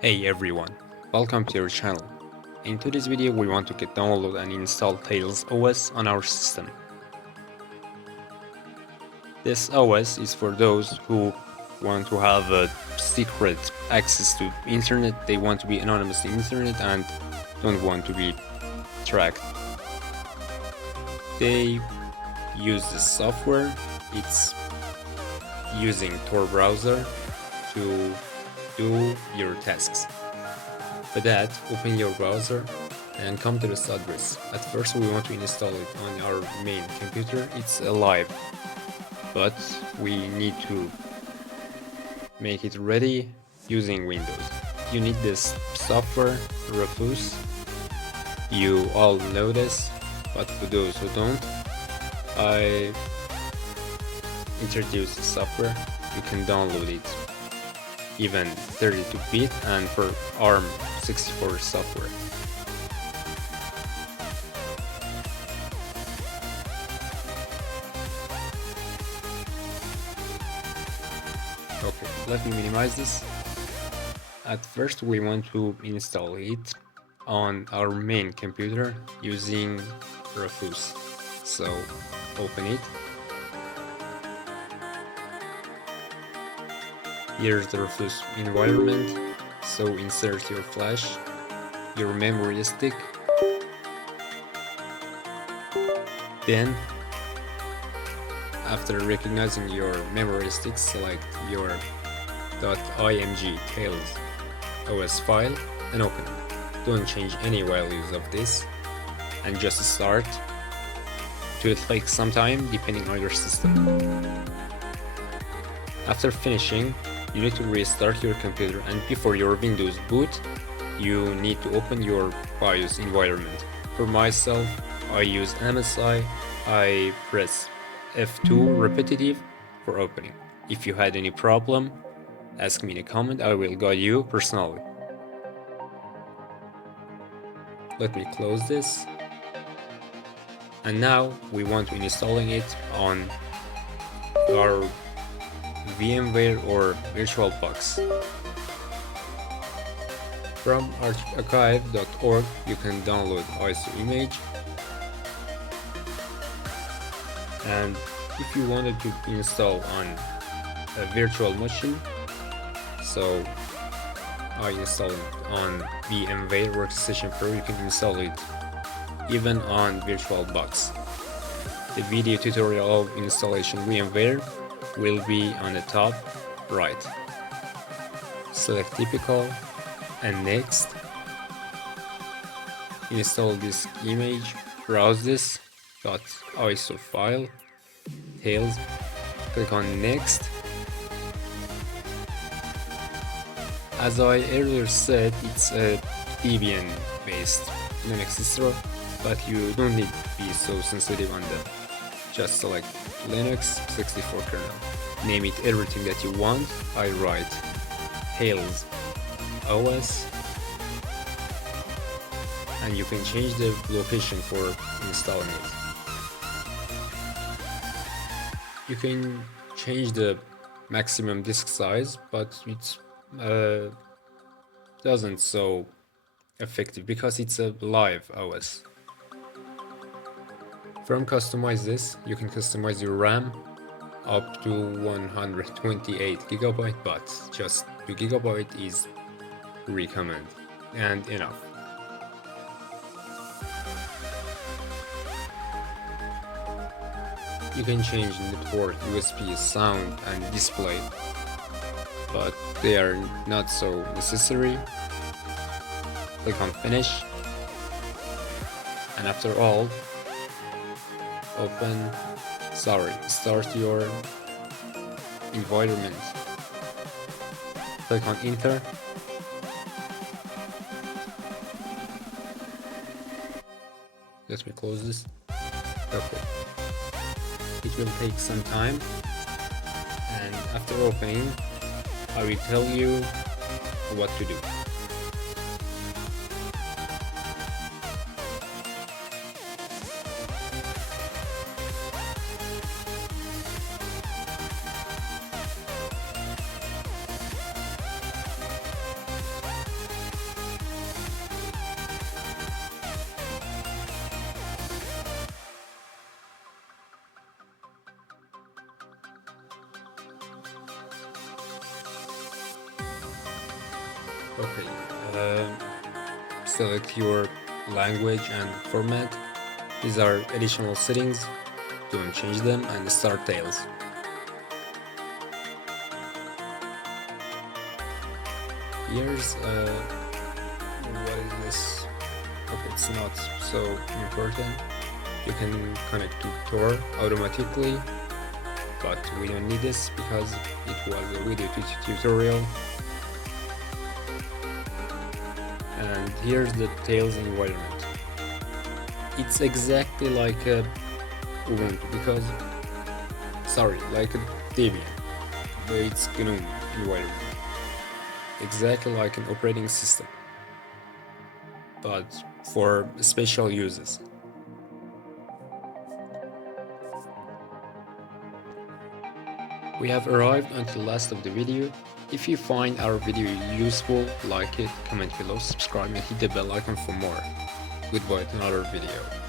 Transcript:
Hey everyone, welcome to our channel. In today's video we want to download and install Tails OS on our system. This OS is for those who want to have a secret access to internet, they want to be anonymous in internet and don't want to be tracked. They use this software, it's using Tor browser to do your tasks. For that, open your browser and come to this address. At first we want to install it on our main computer. It's live, but we need to make it ready using Windows. You need this software, Rufus. You all know this, but for those who don't, I introduced the software. You can download it even 32-bit and for ARM64 software. Okay, let me minimize this. At first we want to install it on our main computer using Rufus. So open it. Here's the Rufus environment. So insert your flash, your memory stick. Then, after recognizing your memory stick, select your .img Tails OS file and open it. Don't change any values of this and just start. It will take some time depending on your system. After finishing, you need to restart your computer, and before your Windows boot, you need to open your BIOS environment. For myself, I use MSI. I press F2 repetitive for opening. If you had any problem, ask me in a comment, I will guide you personally. Let me close this. And now we want to installing it on our VMware or VirtualBox. From archive.org you can download ISO image, and if you wanted to install on a virtual machine, so I installed it on VMware Workstation Pro, you can install it even on VirtualBox. The video tutorial of installation VMware will be on the top right. Select typical and next. Install this image, browse this .iso file, Tails, click on next. As I earlier said, it's a Debian based Linux distro, but you don't need to be so sensitive on that. Just select Linux 64 kernel. Name it everything that you want. I write Tails OS, and you can change the location for installing it. You can change the maximum disk size, but it's doesn't so effective because it's a live OS. From customize this, you can customize your RAM up to 128 GB, but just 2 GB is recommended and enough. You can change network, USB, sound and display, but they are not so necessary. Click on finish, and after all, start your environment. Click on enter. Let me close this. Okay. It will take some time, and after opening, I will tell you what to do. Okay, select your language and format. These are additional settings. Don't change them and start Tails. Here's what is this? Okay, it's not so important. You can connect to Tor automatically, but we don't need this because it was a video tutorial. And here's the Tails environment. It's exactly like a Ubuntu because, sorry, like a Debian, but it's GNOME environment. Exactly like an operating system, but for special uses. We have arrived until the last of the video. If you find our video useful, like it, comment below, subscribe and hit the bell icon for more. Goodbye to another video.